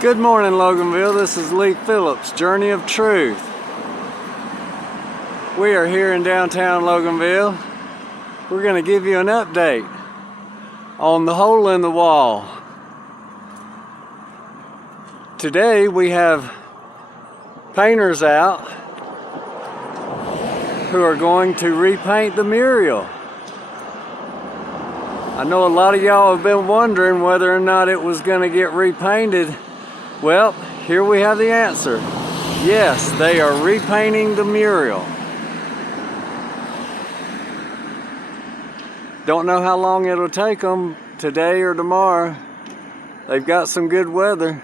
Good morning, Loganville. This is Lee Phillips, Journey of Truth. We are here in downtown Loganville. We're going to give you an update on the hole in the wall. Today we have painters out who are going to repaint the Muriel. I know a lot of y'all have been wondering whether or not it was going to get repainted. Well, here we have the answer. Yes, they are repainting the Muriel. Don't know how long it'll take them, today or tomorrow. They've got some good weather.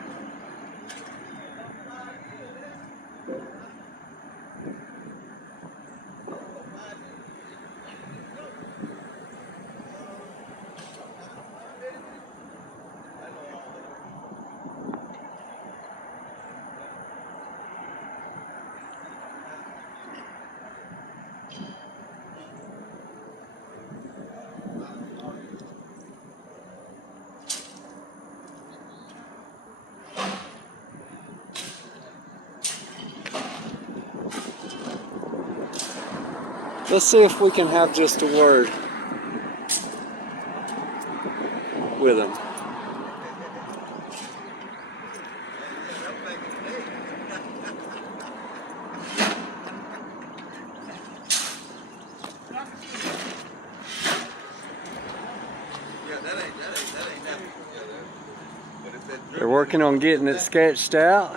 Let's see if we can have just a word with him. They're working on getting it sketched out.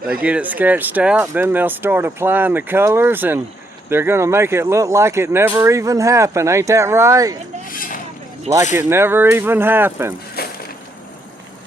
They get it sketched out, then they'll start applying the colors, and they're going to make it look like it never even happened. Ain't that right? Like it never even happened.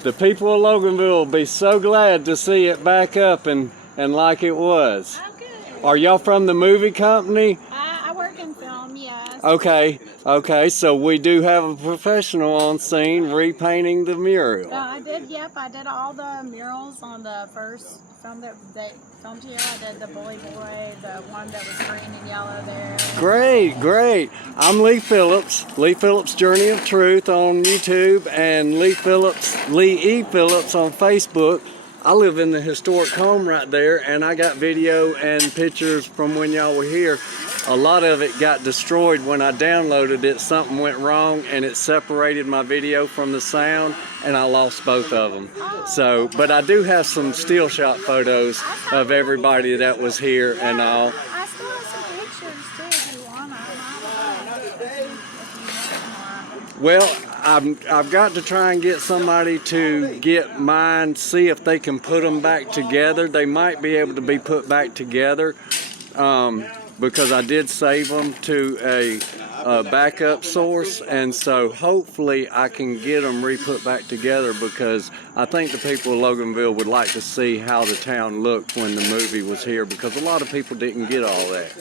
The people of Loganville will be so glad to see it back up and like it was. Oh, good. Are y'all from the movie company? I work in film, yes. Okay, so we do have a professional on scene repainting the Muriel. I did all the murals on the first film that they filmed here. I did the Bully Boy, the one that was green and yellow there. Great. I'm Lee Phillips, Lee Phillips Journey of Truth on YouTube, and Lee E. Phillips on Facebook. I live in the historic home right there, and I got video and pictures from when y'all were here. A lot of it got destroyed when I downloaded it. Something went wrong and it separated my video from the sound, and I lost both of them. So, but I do have some still shot photos of everybody that was here and all. I still have some pictures too if you want them. Well, I've got to try and get somebody to get mine, see if they can put them back together. They might be able to be put back together because I did save them to a backup source, and so hopefully I can get them re-put back together, because I think the people of Loganville would like to see how the town looked when the movie was here, because a lot of people didn't get all that.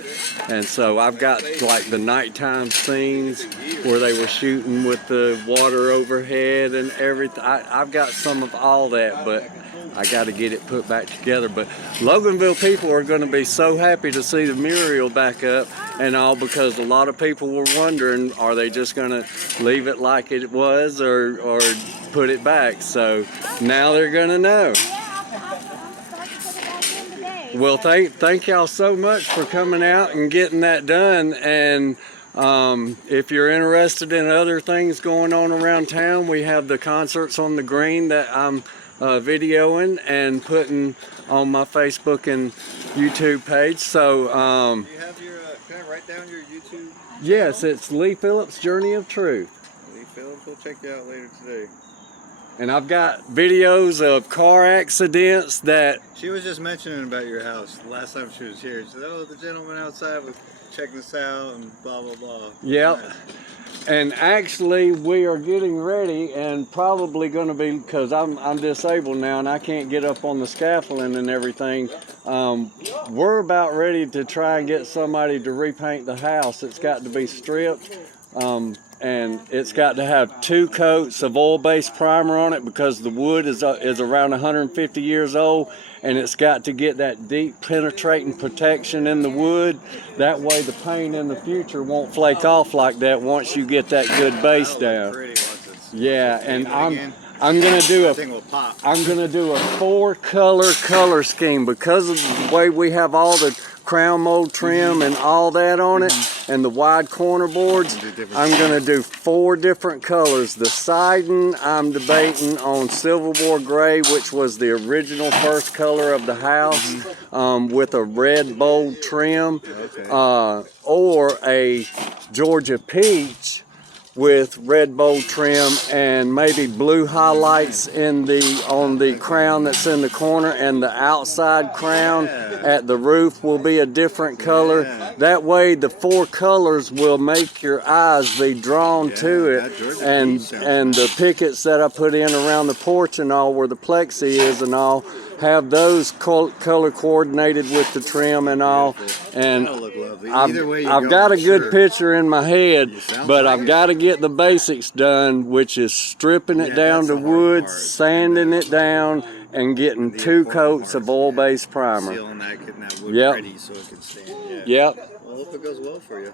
And so I've got like the nighttime scenes where they were shooting with the water overhead and everything. I've got some of all that, but I got to get it put back together. But Loganville people are going to be so happy to see the Muriel back up and all, because a lot of people were wondering, are they just going to leave it like it was or put it back? So now they're going to know. Well, thank y'all so much for coming out and getting that done. And if you're interested in other things going on around town, we have the concerts on the green that I'm videoing and putting on my Facebook and YouTube page. So do you have your can I write down your YouTube channel? Yes, it's Lee Phillips Journey of Truth. Lee Phillips, we'll check you out later today. And I've got videos of car accidents that She was just mentioning about your house the last time she was here. She said, oh, the gentleman outside was checking this out and blah blah blah. Yep. Nice. And actually we are getting ready, and probably going to be, because I'm disabled now and I can't get up on the scaffolding and everything, we're about ready to try and get somebody to repaint the house. It's got to be stripped, and it's got to have 2 coats of oil-based primer on it, because the wood is around 150 years old, and it's got to get that deep penetrating protection in the wood. That way the paint in the future won't flake off like that once you get that good base down. Pretty once it's Yeah, and I'm gonna do That a thing will pop. I'm gonna do a 4-color color scheme because of the way we have all the crown mold trim and all that on it, and the wide corner boards. I'm gonna do 4 different colors. The siding, I'm debating on Silverboard Gray, which was the original first color of the house, with a red bold trim, or a Georgia Peach with red bold trim and maybe blue highlights on the crown that's in the corner, and the outside crown at the roof will be a different color. That way the 4 colors will make your eyes be drawn to it, and the pickets that I put in around the porch and all, where the plexi is and all, have those color coordinated with the trim and all. And I've got a good picture in my head, but I've got to get the basics done, which is stripping it down to wood, sanding it down, and getting 2 coats of oil-based primer. Sealing that wood ready so it can stand. Yep. Well, I hope it goes well for you.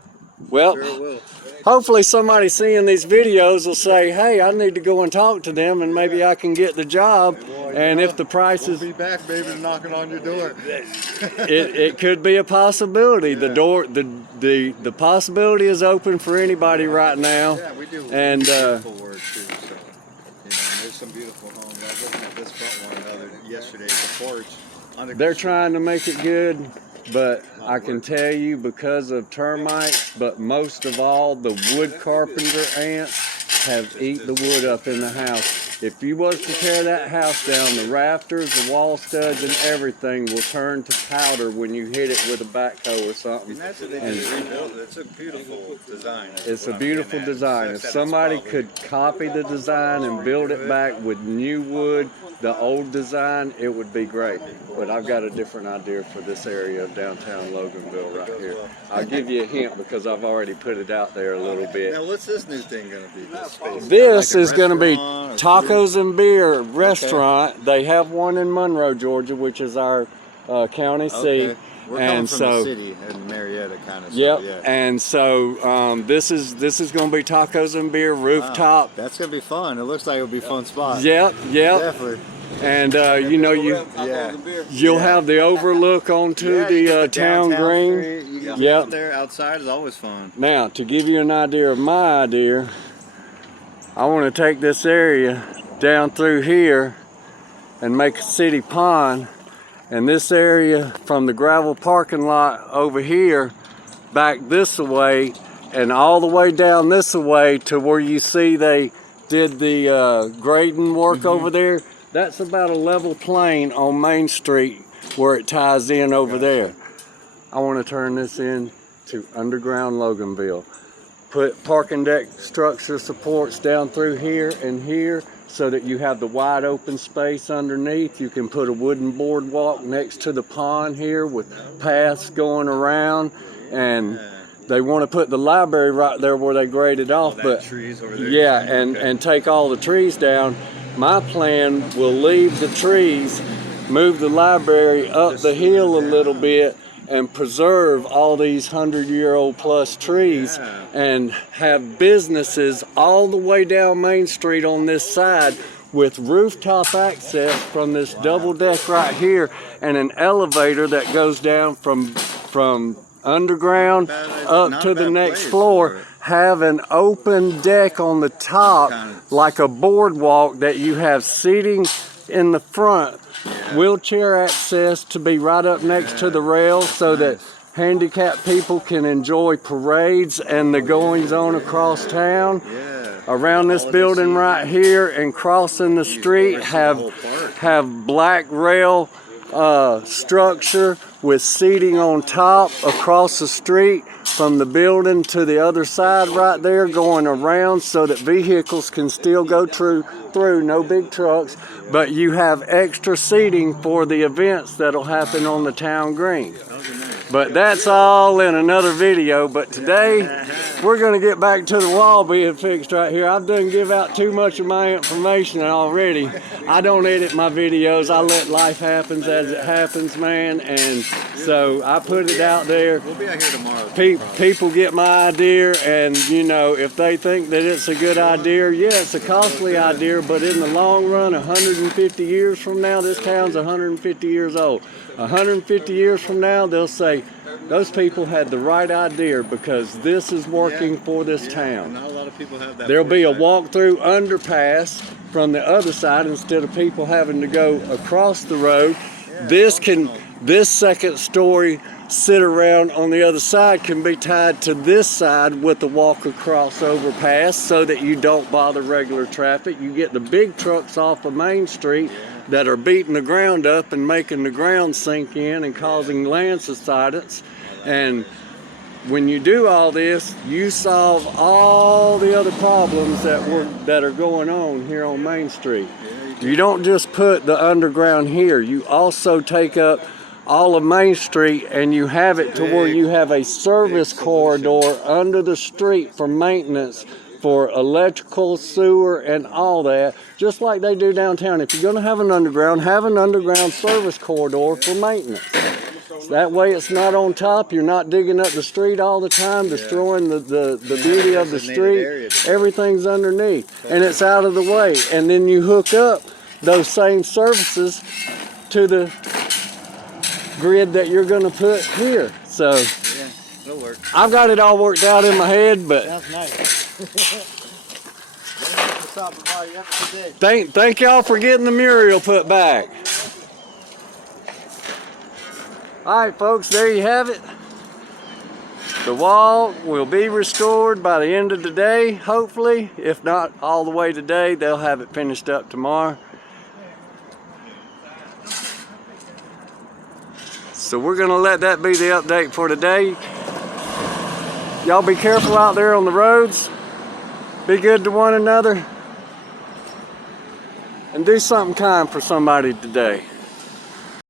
Well, Sure it will. hopefully somebody seeing these videos will say, hey, I need to go and talk to them and maybe I can get the job. And if the price is... We'll be back, baby, knocking on your door. it could be a possibility. The possibility is open for anybody right now. Yeah, we do and beautiful work too. So, there's some beautiful homes. I was looking at this front one yesterday, the porch. They're trying to make it good, but I can tell you, because of termites, but most of all, the wood carpenter ants have eat the wood up in the house. If you was to tear that house down, the rafters, the wall studs, and everything will turn to powder when you hit it with a backhoe or something. And that's what they just rebuilt. It's a beautiful design. It's a beautiful design. If somebody could copy the design and build it back with new wood, the old design, it would be great. But I've got a different idea for this area of downtown Loganville right here. I'll give you a hint because I've already put it out there a little bit. Now, what's this new thing going to be? This space? This Like a is going to be restaurant or Tacos and Beer Restaurant. They have one in Monroe, Georgia, which is our county seat. Okay. We're coming from the city in Marietta, kind of. Yep. Yeah. And so this is going to be Tacos and Beer rooftop. Wow. That's going to be fun. It looks like it'll be a fun spot. Yep. Definitely. And you'll have the overlook onto the town green. Yep. There outside is always fun. Now, to give you an idea of my idea, I want to take this area down through here and make a city pond, and this area from the gravel parking lot over here back this way and all the way down this way to where you see they did the grading work over there. That's about a level plane on Main Street where it ties in over there. I want to turn this into underground Loganville. Put parking deck structure supports down through here and here so that you have the wide open space underneath. You can put a wooden boardwalk next to the pond here with paths going around, and they want to put the library right there where they graded off, but trees over there. yeah, and take all the trees down. My plan will leave the trees, move the library up the hill a little bit, and preserve all these 100-year-old plus trees, and have businesses all the way down Main Street on this side with rooftop access from this double deck right here, and an elevator that goes down from underground up to the next floor. Have an open deck on the top, like a boardwalk, that you have seating in the front, wheelchair access to be right up next to the rail, so that handicapped people can enjoy parades and the goings on across town. Around this building right here and crossing the street have black rail structure with seating on top across the street from the building to the other side right there, going around so that vehicles can still go through, no big trucks, but you have extra seating for the events that'll happen on the town green. But that's all in another video. But today, we're going to get back to the wall being fixed right here. I've done give out too much of my information already. I don't edit my videos. I let life happen as it happens, man. And so I put it out there. We'll be out here tomorrow. People get my idea, and you know, if they think that it's a good idea, yeah, it's a costly idea, but in the long run, 150 years from now, this town's 150 years old. 150 years from now, they'll say, those people had the right idea because this is working for this town. Not a lot of people have that. There'll be a walk-through underpass from the other side instead of people having to go across the road. This second story sit around on the other side can be tied to this side with the walk across overpass so that you don't bother regular traffic. You get the big trucks off of Main Street that are beating the ground up and making the ground sink in and causing land subsidence. And when you do all this, you solve all the other problems that are going on here on Main Street. You don't just put the underground here. You also take up all of Main Street and you have it to where you have a service corridor under the street for maintenance, for electrical, sewer, and all that, just like they do downtown. If you're going to have an underground service corridor for maintenance. That way it's not on top, you're not digging up the street all the time, destroying the beauty of the street. Everything's underneath, and it's out of the way. And then you hook up those same services to the grid that you're going to put here. So, Yeah, it'll work. I've got it all worked out in my head, but That's nice. thank y'all for getting the Muriel put back. Alright folks, there you have it. The wall will be restored by the end of the day, hopefully. If not all the way today, they'll have it finished up tomorrow. So we're going to let that be the update for today. Y'all be careful out there on the roads. Be good to one another. And do something kind for somebody today.